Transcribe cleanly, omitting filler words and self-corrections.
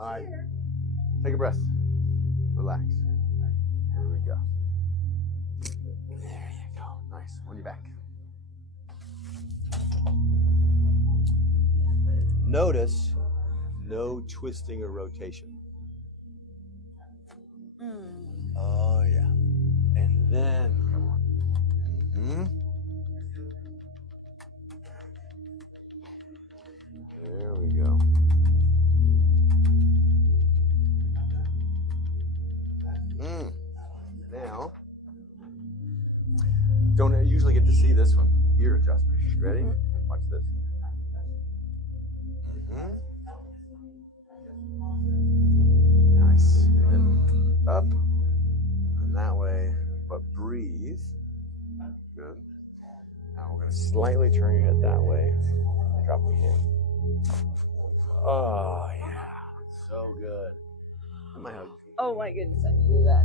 All right. Take a breath. Relax. Here we go. There you go. Nice. On your back. Notice no twisting or rotation. Oh, yeah. And then, come on. There we go. Now, don't usually get to see this one. Ear adjustment. Ready? Watch this. Nice. And then up. And that way, but breathe. Good. Now we're going to slightly turn your head that way. Drop your hand. Oh, yeah. So good. My hug. Oh my goodness, I needed that.